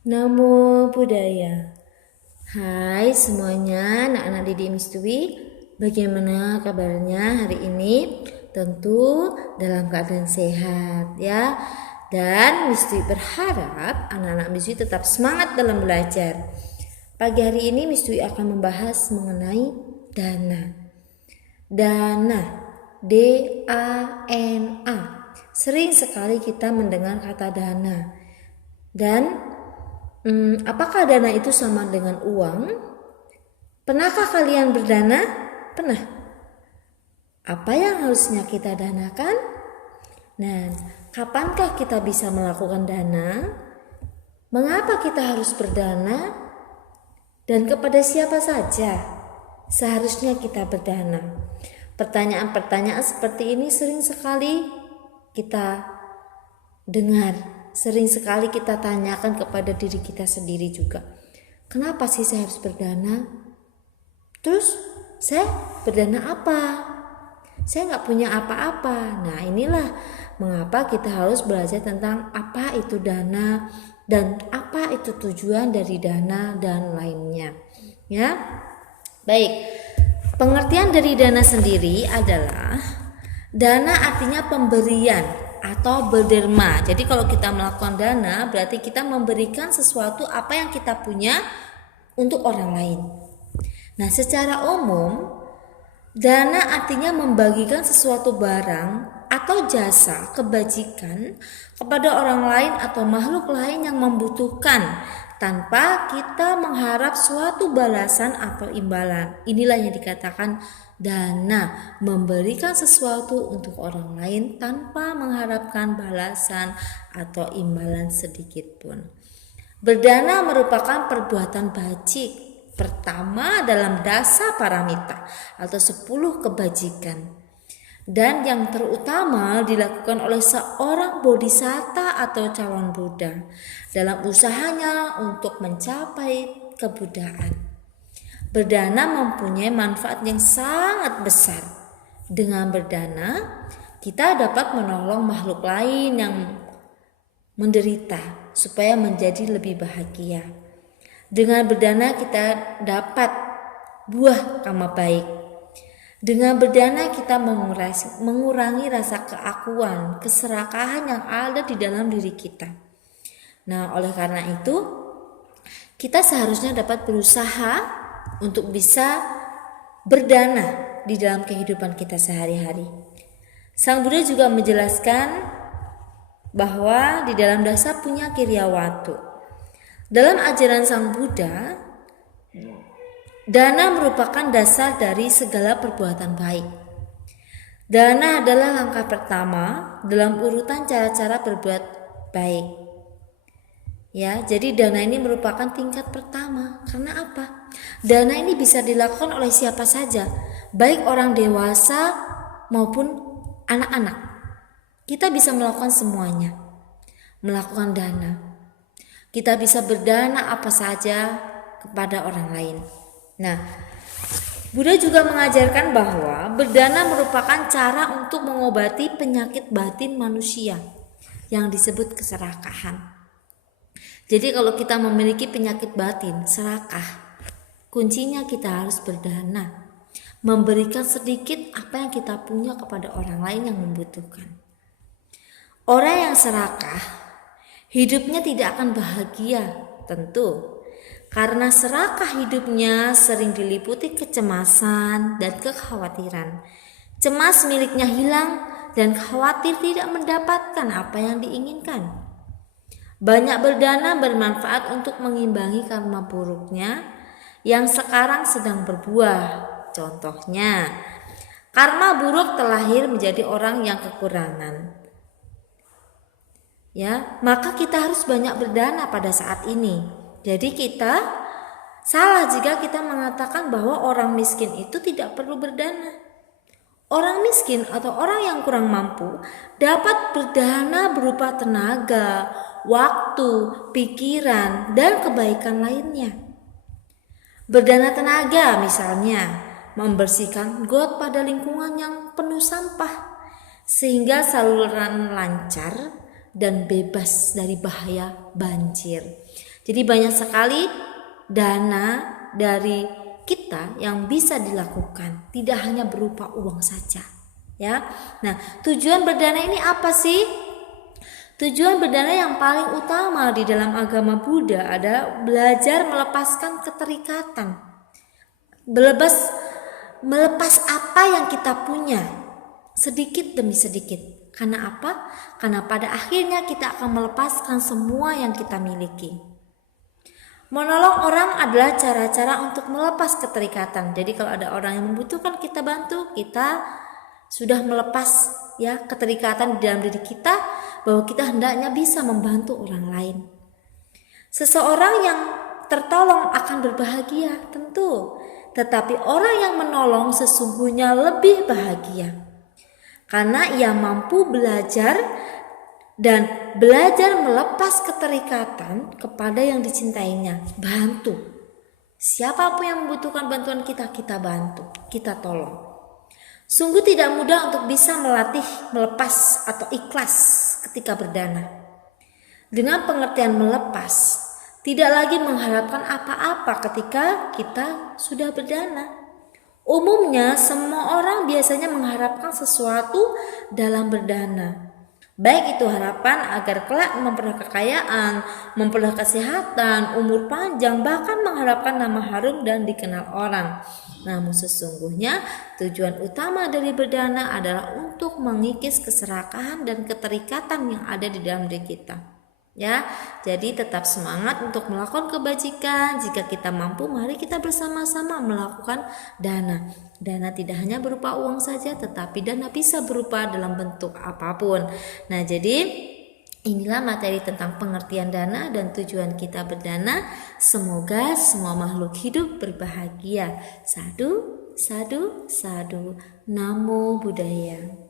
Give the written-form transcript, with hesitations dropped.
Namo Buddhaya. Hai semuanya, anak-anak didik Mistui. Bagaimana kabarnya hari ini? Tentu dalam keadaan sehat ya. Dan Mistui berharap anak-anak Mistui tetap semangat dalam belajar. Pagi hari ini Mistui akan membahas mengenai dana. Dana, D-A-N-A. Sering sekali kita mendengar kata dana. Dan apakah dana itu sama dengan uang? Pernahkah kalian berdana? Pernah. Apa yang harusnya kita danakan? Nah, kapankah kita bisa melakukan dana? Mengapa kita harus berdana? Dan kepada siapa saja seharusnya kita berdana? Pertanyaan-pertanyaan seperti ini sering sekali kita dengar. Sering sekali kita tanyakan kepada diri kita sendiri juga. Kenapa sih saya harus berdana? Terus saya berdana apa? Saya nggak punya apa-apa. Nah, inilah mengapa kita harus belajar tentang apa itu dana dan apa itu tujuan dari dana dan lainnya. Ya, baik. Pengertian dari dana sendiri adalah dana artinya pemberian atau berderma. Jadi kalau kita melakukan dana berarti kita memberikan sesuatu apa yang kita punya untuk orang lain. Nah, secara umum dana artinya membagikan sesuatu barang atau jasa kebajikan kepada orang lain atau makhluk lain yang membutuhkan tanpa kita mengharap suatu balasan atau imbalan. Inilah yang dikatakan dana, memberikan sesuatu untuk orang lain tanpa mengharapkan balasan atau imbalan sedikit pun. Berdana merupakan perbuatan bajik pertama dalam dasa paramita atau 10 kebajikan. Dan yang terutama dilakukan oleh seorang bodhisatta atau calon Buddha dalam usahanya untuk mencapai kebuddhaan. Berdana mempunyai manfaat yang sangat besar. Dengan berdana, kita dapat menolong makhluk lain yang menderita supaya menjadi lebih bahagia. Dengan berdana kita dapat buah karma baik. Dengan berdana kita mengurangi rasa keakuan, keserakahan yang ada di dalam diri kita. Nah, oleh karena itu, kita seharusnya dapat berusaha untuk bisa berdana di dalam kehidupan kita sehari-hari. Sang Buddha juga menjelaskan bahwa di dalam dasa punya kiryawatu. Dalam ajaran Sang Buddha, dana merupakan dasar dari segala perbuatan baik. Dana adalah langkah pertama dalam urutan cara-cara berbuat baik. Ya, jadi dana ini merupakan tingkat pertama. Karena apa? Dana ini bisa dilakukan oleh siapa saja, baik orang dewasa maupun anak-anak. Kita bisa melakukan semuanya. Melakukan dana. Kita bisa berdana apa saja kepada orang lain. Nah, Buddha juga mengajarkan bahwa berdana merupakan cara untuk mengobati penyakit batin manusia yang disebut keserakahan. Jadi kalau kita memiliki penyakit batin, serakah, kuncinya kita harus berdana, memberikan sedikit apa yang kita punya kepada orang lain yang membutuhkan. Orang yang serakah, hidupnya tidak akan bahagia, tentu. Karena serakah hidupnya sering diliputi kecemasan dan kekhawatiran. Cemas miliknya hilang dan khawatir tidak mendapatkan apa yang diinginkan. Banyak berdana bermanfaat untuk mengimbangi karma buruknya yang sekarang sedang berbuah. Contohnya, karma buruk terlahir menjadi orang yang kekurangan. Ya, maka kita harus banyak berdana pada saat ini. Jadi kita salah jika kita mengatakan bahwa orang miskin itu tidak perlu berdana. Orang miskin atau orang yang kurang mampu dapat berdana berupa tenaga, waktu, pikiran, dan kebaikan lainnya. Berdana tenaga misalnya membersihkan got pada lingkungan yang penuh sampah sehingga saluran lancar dan bebas dari bahaya banjir. Jadi banyak sekali dana dari kita yang bisa dilakukan, tidak hanya berupa uang saja, ya. Nah, tujuan berdana ini apa sih? Tujuan berdana yang paling utama di dalam agama Buddha adalah belajar melepaskan keterikatan. Melepas apa yang kita punya sedikit demi sedikit. Karena apa? Karena pada akhirnya kita akan melepaskan semua yang kita miliki. Menolong orang adalah cara-cara untuk melepas keterikatan. Jadi kalau ada orang yang membutuhkan kita bantu, kita sudah melepas ya keterikatan di dalam diri kita bahwa kita hendaknya bisa membantu orang lain. Seseorang yang tertolong akan berbahagia tentu, tetapi orang yang menolong sesungguhnya lebih bahagia. Karena ia mampu belajar melepas keterikatan kepada yang dicintainya. Bantu. Siapapun yang membutuhkan bantuan kita, kita bantu, kita tolong. Sungguh tidak mudah untuk bisa melatih melepas atau ikhlas ketika berdana. Dengan pengertian melepas, tidak lagi mengharapkan apa-apa ketika kita sudah berdana. Umumnya semua orang biasanya mengharapkan sesuatu dalam berdana. Baik itu harapan agar kelak memperoleh kekayaan, memperoleh kesehatan, umur panjang, bahkan mengharapkan nama harum dan dikenal orang. Namun sesungguhnya tujuan utama dari berdana adalah untuk mengikis keserakahan dan keterikatan yang ada di dalam diri kita. Ya, jadi tetap semangat untuk melakukan kebajikan. Jika kita mampu, mari kita bersama-sama melakukan dana. Dana tidak hanya berupa uang saja, tetapi dana bisa berupa dalam bentuk apapun. Nah, jadi inilah materi tentang pengertian dana dan tujuan kita berdana. Semoga semua makhluk hidup berbahagia. Sadu, sadu, sadu. Namo Buddhaya.